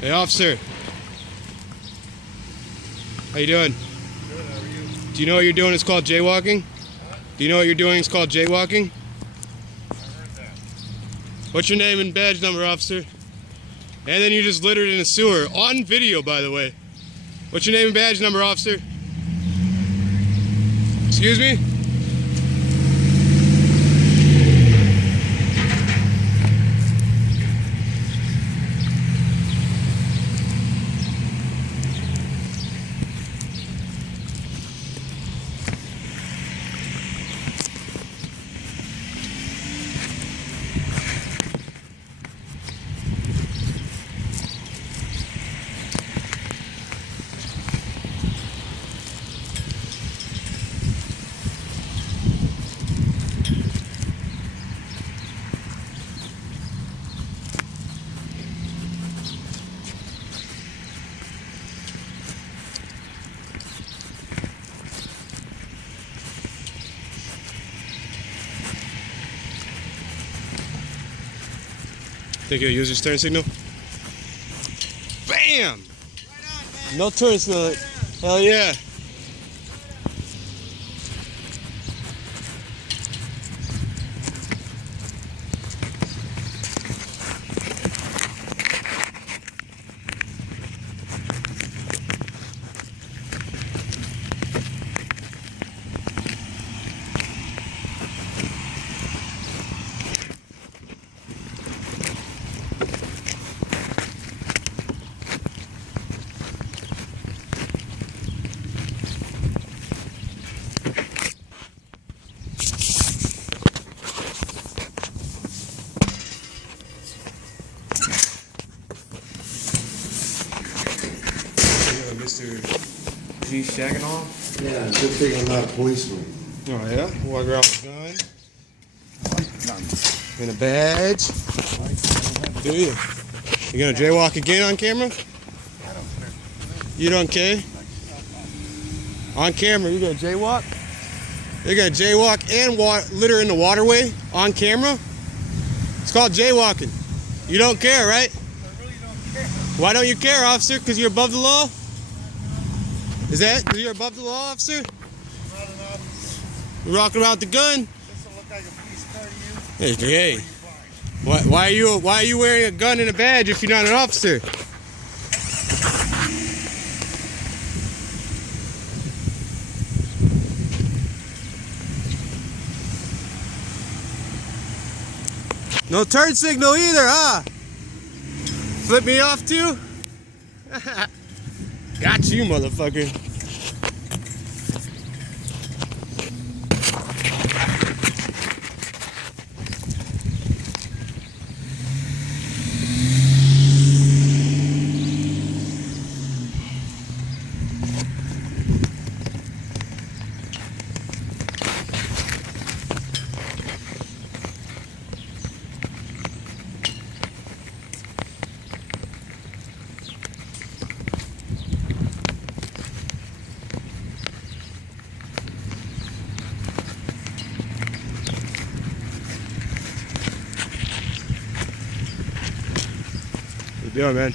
Hey, officer. How you doing? Good, how are you? Do you know what you're doing is called jaywalking? Huh? Do you know what you're doing is called jaywalking? I heard that. What's your name and badge number, officer? And then you just littered in a sewer. On video, by the way. What's your name and badge number, officer? Excuse me? Think you'll use your turn signal? Bam! Right on, man. No turn signal. Hell yeah. Mr. G shagging off? Yeah, good thing I'm not a policeman. Oh yeah? Walk around with a gun. And a badge. Do you? You gonna jaywalk again on camera? I don't care. You don't care? On camera, you gonna jaywalk? You're gonna jaywalk and litter in the waterway on camera? It's called jaywalking. You don't care, right? I really don't care. Why don't you care, officer? Because you're above the law? Is that because you're above the law, officer? I'm not an officer. You're rocking around with the gun? This will look like a police car to you. Hey, Or you blind? why are you wearing a gun and a badge if you're not an officer? No turn signal either, huh? Flip me off too? Got you, motherfucker. What you doing, man?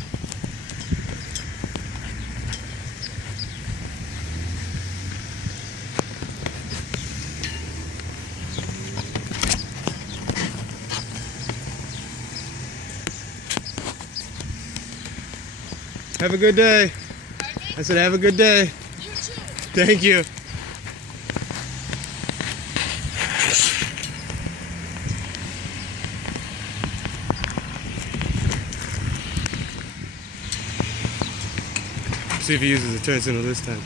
Have a good day. I said have a good day. You too. Thank you. See if he uses the turn signal this time.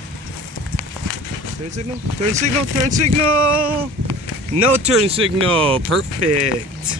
Turn signal? Turn signal? Turn signal! No turn signal! Perfect!